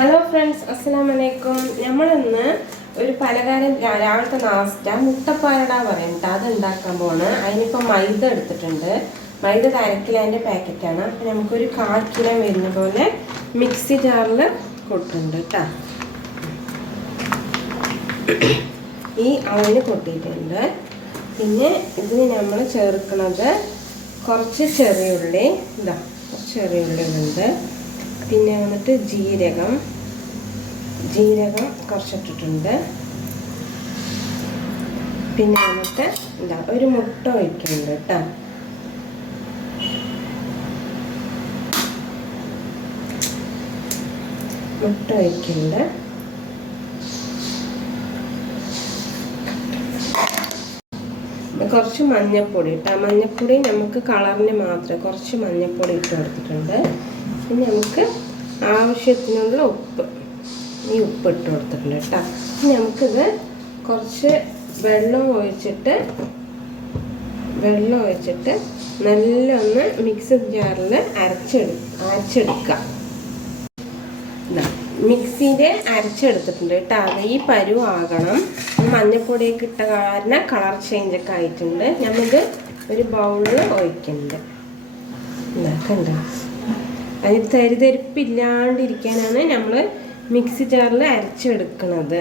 Hello friends അസ്സലാം വലൈക്കും നമ്മളിന്ന് ഒരു പലകാരം രാവിലത്തെ നാസ്റ്റ മുട്ടപ്പാരട പറയുന്നുണ്ട് അത് ഉണ്ടാക്കാൻ പോണ്. അതിനിപ്പോൾ മൈദ എടുത്തിട്ടുണ്ട്. മൈദ ഇത് അരക്കിലോന്റെ പാക്കറ്റാണ്. അപ്പം നമുക്കൊരു കാൽ കിലോ വരുന്ന പോലെ മിക്സി ജാറിൽ കൊട്ടുണ്ട് കേട്ടോ ഈ അളവിന് കൊട്ടിയിട്ടുണ്ട്. പിന്നെ ഇതിന് നമ്മൾ ചേർക്കുന്നത് കുറച്ച് ചെറിയുള്ളി ഇതാ കുറച്ച് ചെറിയ ഉള്ളി ഉണ്ട്. പിന്നെ വന്നിട്ട് ജീരകം. ജീരകം കുറച്ചിട്ടിട്ടുണ്ട്. പിന്നെ വന്നിട്ട് എന്താ ഒരു മുട്ട ഒഴിക്കുന്നുണ്ട് കേട്ടോ. മുട്ട ഒഴിക്കുന്നുണ്ട്. കുറച്ച് മഞ്ഞൾപ്പൊടി ഇട്ടാ മഞ്ഞൾപ്പൊടി നമുക്ക് കളറിന് മാത്രമേ കുറച്ച് മഞ്ഞൾപ്പൊടി ഇട്ട് കൊടുത്തിട്ടുണ്ട്. പിന്നെ നമുക്ക് ആവശ്യത്തിനുള്ള ഉപ്പ്. ഈ ഉപ്പ് ഇട്ട് കൊടുത്തിട്ടുണ്ട് കേട്ടോ. ഇനി നമുക്കിത് കുറച്ച് വെള്ളം ഒഴിച്ചിട്ട് വെള്ളം ഒഴിച്ചിട്ട് നല്ലൊന്ന് മിക്സി ജാറിൽ അരച്ചെടു അരച്ചെടുക്കാം മിക്സിയിൽ അരച്ചെടുത്തിട്ടുണ്ട് കേട്ടോ. അത് ഈ പരുവാകണം മഞ്ഞപ്പൊടിയൊക്കെ ഇട്ട കാരണം കളർ ചേഞ്ച് ഒക്കെ ആയിട്ടുണ്ട്. നമുക്ക് ഒരു ബൗളിൽ ഒഴിക്കുന്നുണ്ട്. ഇതാക്കണ്ട അതിന് തരിതരിപ്പില്ലാണ്ടിരിക്കാനാണ് നമ്മൾ മിക്സി ജാറിൽ അരച്ചെടുക്കുന്നത്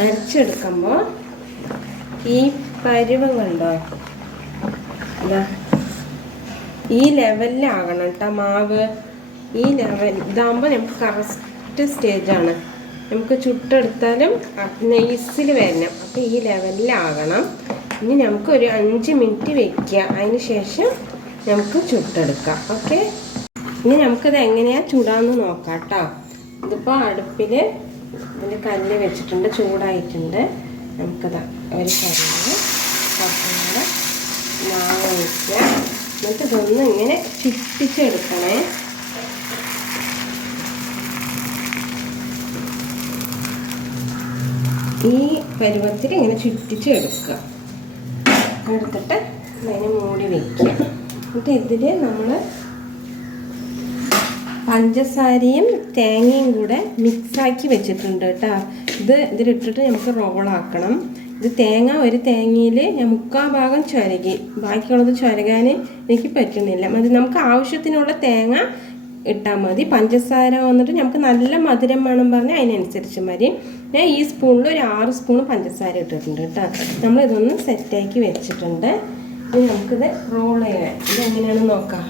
അരച്ചെടുക്കുമ്പോൾ ഈ പരുവം കണ്ടോ ഇതാ. ഈ ലെവലിലാകണം കേട്ടോ മാവ്. ഈ ലെവൽ ഇതാകുമ്പോൾ നമുക്ക് കറക്റ്റ് സ്റ്റേജാണ്. നമുക്ക് ചുട്ടെടുത്താലും നെയ്സിൽ വരണം. അപ്പോൾ ഈ ലെവലിലാകണം ഇനി നമുക്ക് ഒരു അഞ്ച് മിനിറ്റ് വെക്കുക. അതിന് ശേഷം നമുക്ക് ചുട്ടെടുക്കാം. ഓക്കെ? ഇനി നമുക്കിത് എങ്ങനെയാണ് ചൂടാന്ന് നോക്കാം കേട്ടോ. ഇതിപ്പോൾ അടുപ്പിൽ ഇതിൽ കല്ല് വെച്ചിട്ടുണ്ട് ചൂടായിട്ടുണ്ട്. നമുക്കത് ഒരു കല്ലിൽ കുറച്ചും കൂടെ മാവ് ഒഴിക്കുക. എന്നിട്ട് ഇതൊന്ന് ഇങ്ങനെ ചുറ്റിച്ചെടുക്കണേ ഈ പരുവത്തിൽ ഇങ്ങനെ ചുറ്റിച്ച് എടുക്കുക എടുത്തിട്ട് അതിനെ മൂടി വെക്കുക. എന്നിട്ട് ഇതിൽ നമ്മൾ പഞ്ചസാരയും തേങ്ങയും കൂടെ മിക്സാക്കി വെച്ചിട്ടുണ്ട് കേട്ടോ. ഇത് ഇതിലിട്ടിട്ട് നമുക്ക് റോളാക്കണം ഇത് തേങ്ങ ഒരു തേങ്ങയിൽ ഞാൻ മുക്കാൽ ഭാഗം ചുരകി. ബാക്കിയുള്ളത് ചുരകാൻ എനിക്ക് പറ്റുന്നില്ല. അത് നമുക്ക് ആവശ്യത്തിനുള്ള തേങ്ങ ഇട്ടാൽ മതി. പഞ്ചസാര വന്നിട്ട് നമുക്ക് നല്ല മധുരം വേണം പറഞ്ഞാൽ അതിനനുസരിച്ച് മതി. ഞാൻ ഈ സ്പൂണിൽ ഒരു ആറ് സ്പൂൺ പഞ്ചസാര ഇട്ടിട്ടുണ്ട് കേട്ടോ. നമ്മൾ ഇതൊന്ന് സെറ്റാക്കി വെച്ചിട്ടുണ്ട്. ഇനി നമുക്കിത് റോൾ ചെയ്യാം. ഇത് എങ്ങനെയാണെന്ന് നോക്കാം.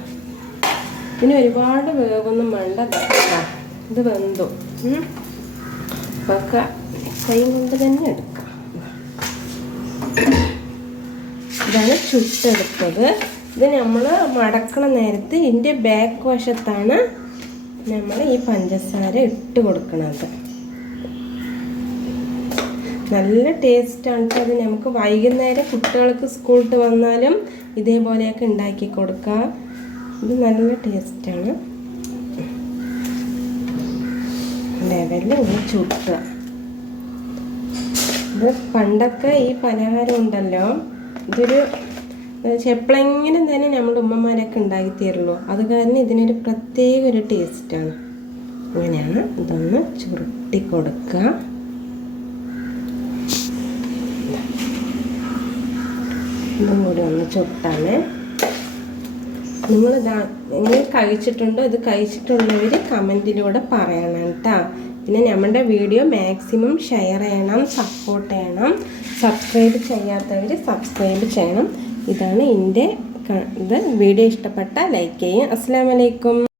ഇനി ഒരുപാട് വേവൊന്നും വേണ്ട. ഇത് വെന്തു. ഒക്കെ കൈ കൊണ്ട് തന്നെ എടുക്കാം. ഇതാണ് ചുട്ടെടുത്തത്. ഇത് നമ്മൾ മടക്കണ നേരത്ത് ഇതിന്റെ ബാക്ക് വശത്താണ് നമ്മൾ ഈ പഞ്ചസാര ഇട്ട് കൊടുക്കുന്നത് നല്ല ടേസ്റ്റാണ് അത് നമുക്ക് വൈകുന്നേരം കുട്ടികൾക്ക് സ്കൂളിട്ട് വന്നാലും ഇതേപോലെയൊക്കെ ഉണ്ടാക്കി കൊടുക്കാം. ഇത് നല്ല ടേസ്റ്റാണ് ലെവലിൽ ഒന്ന് ചുട്ടുക. ഇത് പണ്ടൊക്കെ ഈ പലഹാരം ഉണ്ടല്ലോ. ഇതൊരു എപ്പോഴെങ്കിലും തന്നെ നമ്മുടെ ഉമ്മമാരൊക്കെ ഉണ്ടാക്കി തരുള്ളൂ. അത് കാരണം ഇതിനൊരു പ്രത്യേക ഒരു ടേസ്റ്റാണ് അങ്ങനെയാണ് ഇതൊന്ന് ചുരുട്ടി കൊടുക്കുക. ഇതും കൂടി ഒന്ന് ചുട്ടാണ്. നിങ്ങൾ നിങ്ങൾ കഴിച്ചിട്ടുണ്ടോ? ഇത് കഴിച്ചിട്ടുള്ളവർ കമന്റിലൂടെ പറയണം കേട്ടോ പിന്നെ നമ്മുടെ വീഡിയോ മാക്സിമം ഷെയർ ചെയ്യണം സപ്പോർട്ട് ചെയ്യണം. സബ്സ്ക്രൈബ് ചെയ്യാത്തവർ സബ്സ്ക്രൈബ് ചെയ്യണം. ഇതാണ് എന്റെ ഇത് വീഡിയോ ഇഷ്ടപ്പെട്ട ലൈക്ക് ചെയ്യും. അസ്സാം വലൈക്കും